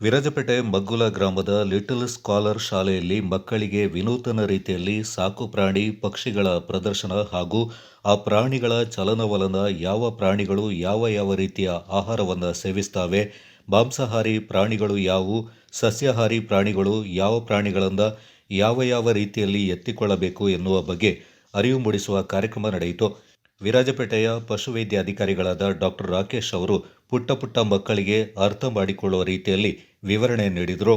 ವಿರಾಜಪೇಟೆ ಮಗ್ಗುಲ ಗ್ರಾಮದ little scholar ಶಾಲೆಯಲ್ಲಿ ಮಕ್ಕಳಿಗೆ ವಿನೂತನ ರೀತಿಯಲ್ಲಿ ಸಾಕು ಪ್ರಾಣಿ ಪಕ್ಷಿಗಳ ಪ್ರದರ್ಶನ ಹಾಗೂ ಆ ಪ್ರಾಣಿಗಳ ಚಲನವಲನ, ಯಾವ ಪ್ರಾಣಿಗಳು ಯಾವ ಯಾವ ರೀತಿಯ ಆಹಾರವನ್ನು ಸೇವಿಸ್ತಾವೆ, ಮಾಂಸಾಹಾರಿ ಪ್ರಾಣಿಗಳು ಯಾವುವು, ಸಸ್ಯಾಹಾರಿ ಪ್ರಾಣಿಗಳು ಯಾವ ಪ್ರಾಣಿಗಳಿಂದ ಯಾವ ಯಾವ ರೀತಿಯಲ್ಲಿ ಎತ್ತಿಕೊಳ್ಳಬೇಕು ಎನ್ನುವ ಬಗ್ಗೆ ಅರಿವು ಮೂಡಿಸುವ ಕಾರ್ಯಕ್ರಮ ನಡೆಯಿತು. ವಿರಾಜಪೇಟೆಯ ಪಶುವೈದ್ಯಾಧಿಕಾರಿಗಳಾದ ಡಾಕ್ಟರ್ ರಾಕೇಶ್ ಅವರು ಪುಟ್ಟ ಪುಟ್ಟ ಮಕ್ಕಳಿಗೆ ಅರ್ಥ ಮಾಡಿಕೊಳ್ಳುವ ರೀತಿಯಲ್ಲಿ ವಿವರಣೆ ನೀಡಿದರು.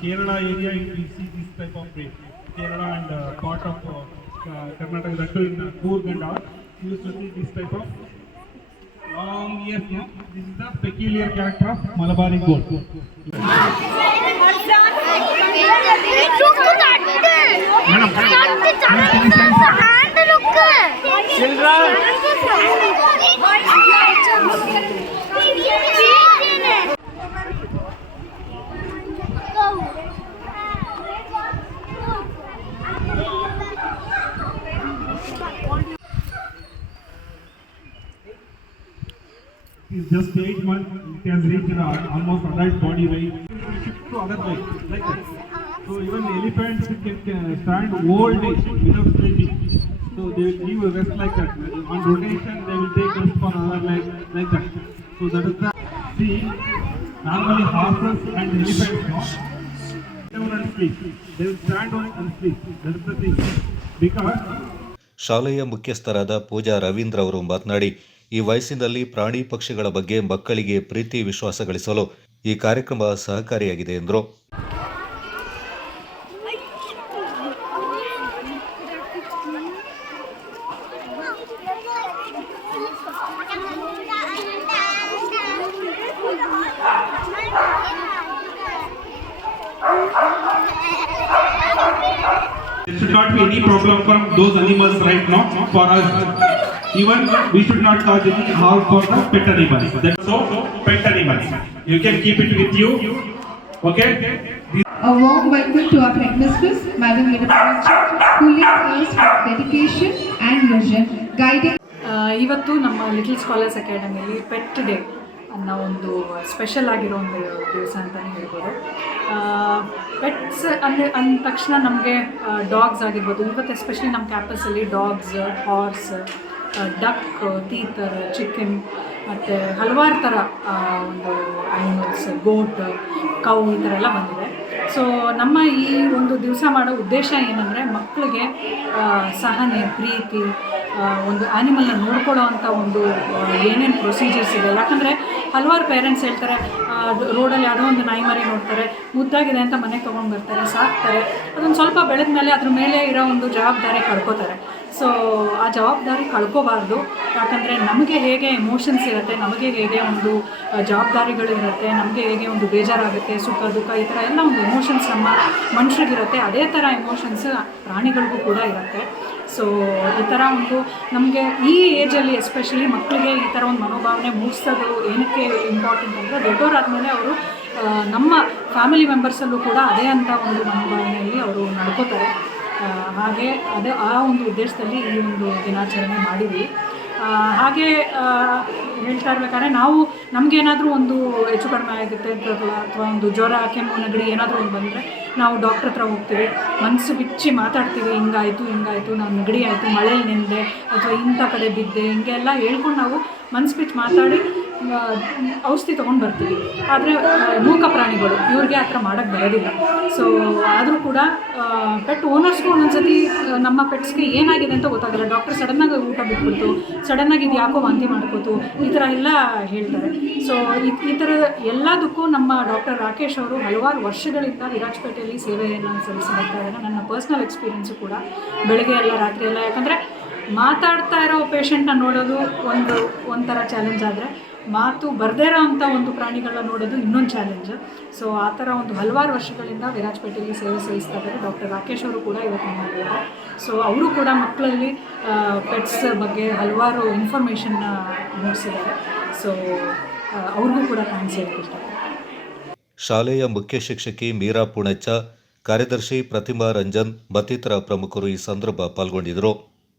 Kerala area, you will see this type of breed. Kerala and uh, part of uh, uh, Karnataka, that too in uh, Coorg and all, you used to see this type of long ears. No? This is the peculiar character of Malabari goat. Madam, It is just eight months, it has reached uh, almost adult body weight. It will shift to other weight, like that. So even elephants can, can stand whole day without sleeping. So they will give a rest like that. On rotation, they will take rest for another leg, like that. So that is the, see, normally horses and elephants, no? down and sleep. They will stand on it and sleep. That is the thing. Because ಶಾಲೆಯ ಮುಖ್ಯಸ್ಥರಾದ ಪೂಜಾ ರವೀಂದ್ರ ಅವರು ಮಾತನಾಡಿ ಈ ವಯಸ್ಸಿನಲ್ಲಿ ಪ್ರಾಣಿ ಪಕ್ಷಿಗಳ ಬಗ್ಗೆ ಮಕ್ಕಳಿಗೆ ಪ್ರೀತಿ ವಿಶ್ವಾಸ ಗಳಿಸಲು ಈ ಕಾರ್ಯಕ್ರಮ ಸಹಕಾರಿಯಾಗಿದೆ ಎಂದರು. It should not be any problem for those animals right now, for us. Even we should not cause any harm for the pet animals. That's so pet animals. You can keep it with you. Okay? A warm welcome to our headmistress, Madam Veerapancha, who leads us with dedication and vision, guiding ಇವತ್ತು ನಮ್ಮ little scholars ಅಕಾಡೆಮಿಯಲ್ಲಿ pet day ಅನ್ನೋ ಒಂದು special ಆಗಿರೋ ಒಂದು ದಿವಸ ಅಂತಲೇ ಹೇಳ್ಬೋದು ಪೆಟ್ಸ್ ಅಂದರೆ ಅಂದ ತಕ್ಷಣ ನಮಗೆ ಡಾಗ್ಸ್ ಆಗಿರ್ಬೋದು ಇವತ್ತು ಎಸ್ಪೆಷಲಿ ನಮ್ಮ ಕ್ಯಾಂಪಸ್ಸಲ್ಲಿ ಡಾಗ್ಸ್ ಹಾರ್ಸ್ ಡಕ್ ತೀತರ್ ಚಿಕನ್ ಮತ್ತು ಹಲವಾರು ಥರ ಒಂದು ಆ್ಯನಿಮಲ್ಸ್ ಗೋಟ್ ಕೌ ಈ ಥರ ಎಲ್ಲ ಬಂದಿದೆ. ಸೊ ನಮ್ಮ ಈ ಒಂದು ದಿವಸ ಮಾಡೋ ಉದ್ದೇಶ ಏನಂದರೆ ಮಕ್ಕಳಿಗೆ ಸಹನೆ, ಪ್ರೀತಿ ಒಂದು ಆ್ಯನಿಮಲ್ನ ನೋಡ್ಕೊಳ್ಳೋ ಅಂಥ ಒಂದು ಏನೇನು ಪ್ರೊಸೀಜರ್ಸ್ ಇದೆ. ಯಾಕಂದರೆ ಹಲವಾರು ಪೇರೆಂಟ್ಸ್ ಹೇಳ್ತಾರೆ ರೋಡಲ್ಲಿ ಯಾವುದೋ ಒಂದು ನಾಯಿ ಮರಿ ನೋಡ್ತಾರೆ, ಮುದ್ದಾಗಿದೆ ಅಂತ ಮನೆಗೆ ತೊಗೊಂಡು ಬರ್ತಾರೆ, ಸಾಕ್ತಾರೆ. ಅದೊಂದು ಸ್ವಲ್ಪ ಬೆಳೆದ ಮೇಲೆ ಅದ್ರ ಮೇಲೆ ಇರೋ ಒಂದು ಜವಾಬ್ದಾರಿ ಕಳ್ಕೊತಾರೆ. ಸೊ ಆ ಜವಾಬ್ದಾರಿ ಕಳ್ಕೋಬಾರ್ದು. ಯಾಕಂದರೆ ನಮಗೆ ಹೇಗೆ ಎಮೋಷನ್ಸ್ ಇರುತ್ತೆ, ನಮಗೆ ಹೇಗೆ ಒಂದು ಜವಾಬ್ದಾರಿಗಳು ಇರುತ್ತೆ, ನಮಗೆ ಹೇಗೆ ಒಂದು ಬೇಜಾರಾಗುತ್ತೆ, ಸುಖ, ದುಃಖ ಈ ಥರ ಎಲ್ಲ ಒಂದು ಎಮೋಷನ್ಸ್ ನಮ್ಮ ಮನುಷ್ಯರಿಗಿರುತ್ತೆ ಅದೇ ಥರ ಎಮೋಷನ್ಸ್ ಪ್ರಾಣಿಗಳಿಗೂ ಕೂಡ ಇರುತ್ತೆ. ಸೊ ಈ ಥರ ಒಂದು ನಮಗೆ ಈ ಏಜಲ್ಲಿ ಎಸ್ಪೆಷಲಿ ಮಕ್ಕಳಿಗೆ ಈ ಥರ ಒಂದು ಮನೋಭಾವನೆ ಮೂಡಿಸೋದು ಏನಕ್ಕೆ ಇಂಪಾರ್ಟೆಂಟ್ ಅಂದರೆ ದೊಡ್ಡವರಾದಮೇಲೆ ಅವರು ನಮ್ಮ ಫ್ಯಾಮಿಲಿ ಮೆಂಬರ್ಸಲ್ಲೂ ಕೂಡ ಅದೇ ಅಂತ ಒಂದು ಮನೋಭಾವನೆಯಲ್ಲಿ ಹಾಗೆ ಅದೇ ಆ ಒಂದು ಉದ್ದೇಶದಲ್ಲಿ ಈ ಒಂದು ದಿನಾಚರಣೆ ಮಾಡಿದ್ವಿ. ಹಾಗೆ ಹೇಳ್ತಾ ಇರ್ಬೇಕಾದ್ರೆ ನಾವು ನಮಗೇನಾದರೂ ಒಂದು ಹೆಚ್ಚು ಕಡಿಮೆ ಆಗುತ್ತೆ ಅಥವಾ ಅಥವಾ ಒಂದು ಜ್ವರ, ಕೆಮ್ಮು, ನೆಗಡಿ ಏನಾದರೂ ಒಂದು ಬಂದರೆ ನಾವು ಡಾಕ್ಟ್ರ್ ಹತ್ರ ಹೋಗ್ತೀವಿ. ಮನಸ್ಸು ಬಿಚ್ಚಿ ಮಾತಾಡ್ತೀವಿ, ಹಿಂಗಾಯಿತು ಹಿಂಗಾಯಿತು, ನಾನು ನೆಗಡಿ ಆಯಿತು ಮಳೆ ನೆಂದೆ, ಅಥವಾ ಇಂಥ ಕಡೆ ಬಿದ್ದೆ, ಹಿಂಗೆಲ್ಲ ಹೇಳ್ಕೊಂಡು ನಾವು ಮನಸ್ಸು ಬಿಚ್ಚಿ ಮಾತಾಡಿ ಔಷಧಿ ತೊಗೊಂಡು ಬರ್ತೀವಿ. ಆದರೆ ಮೂಕ ಪ್ರಾಣಿಗಳು, ಇವ್ರಿಗೆ ಆ ಥರ ಮಾಡೋಕ್ಕೆ ಬರೋದಿಲ್ಲ. ಸೊ ಆದರೂ ಕೂಡ ಪೆಟ್ ಓನರ್ಸ್ಗೂ ಒಂದೊಂದ್ಸತಿ ನಮ್ಮ ಪೆಟ್ಸ್ಗೆ ಏನಾಗಿದೆ ಅಂತ ಗೊತ್ತಾಗಲ್ಲ. ಡಾಕ್ಟರ್ ಸಡನ್ನಾಗಿ ಊಟ ಬಿಟ್ಬಿಡ್ತು ಸಡನ್ನಾಗಿ ಇದು ಯಾಕೋ ವಾಂತಿ ಮಾಡ್ಕೋತು, ಈ ಥರ ಎಲ್ಲ ಹೇಳ್ತಾರೆ. ಸೊ ಈ ಥರ ಎಲ್ಲದಕ್ಕೂ ನಮ್ಮ ಡಾಕ್ಟರ್ ರಾಕೇಶ್ ಅವರು ಹಲವಾರು ವರ್ಷಗಳಿಂದ ವಿರಾಜಪೇಟೆಯಲ್ಲಿ ಸೇವೆಯನ್ನು ಸಲ್ಲಿಸಿ ಬರ್ತಾ ಇದ್ದಾರೆ. ನನ್ನ ಪರ್ಸ್ನಲ್ ಎಕ್ಸ್ಪೀರಿಯೆನ್ಸು ಕೂಡ ಬೆಳಗ್ಗೆ ಎಲ್ಲ ರಾತ್ರಿ ಎಲ್ಲ. ಯಾಕಂದರೆ, ಮಾತಾಡ್ತಾ ಇರೋ ಪೇಷಂಟ್ನ ನೋಡೋದು ಒಂದು, ಒಂಥರ ಚಾಲೆಂಜ್ ಆದರೆ ಮಾತು ಬರದೇ ಇರೋ ಅಂಥ ಒಂದು ಪ್ರಾಣಿಗಳನ್ನ ನೋಡೋದು ಇನ್ನೊಂದು ಚಾಲೆಂಜ್ ಸೊ ಆ ಥರ ಒಂದು ಹಲವಾರು ವರ್ಷಗಳಿಂದ ವಿರಾಜಪೇಟೆಯಲ್ಲಿ ಸೇವೆ ಸಲ್ಲಿಸ್ತಾ ಇದ್ದಾರೆ ಡಾಕ್ಟರ್ ರಾಕೇಶ್ ಅವರು ಕೂಡ ಇವತ್ತು ಮಾಡಿದ್ದಾರೆ ಸೊ ಅವರು ಕೂಡ ಮಕ್ಕಳಲ್ಲಿ ಪೆಟ್ಸ್ ಬಗ್ಗೆ ಹಲವಾರು ಇನ್ಫಾರ್ಮೇಷನ್ನ ಮೂಡಿಸಿದ್ದಾರೆ. ಸೊ ಅವ್ರಿಗೂ ಕೂಡ ಥ್ಯಾಂಕ್ಸ್ ಹೇಳಕ್ಕೆ ಶಾಲೆಯ ಮುಖ್ಯ ಶಿಕ್ಷಕಿ ಮೀರಾ ಪುಣೆಚ್ಚ, ಕಾರ್ಯದರ್ಶಿ ಪ್ರತಿಮಾ ರಂಜನ್, ಮತ್ತಿತರ ಪ್ರಮುಖರು ಈ ಸಂದರ್ಭ ಪಾಲ್ಗೊಂಡಿದ್ದರು.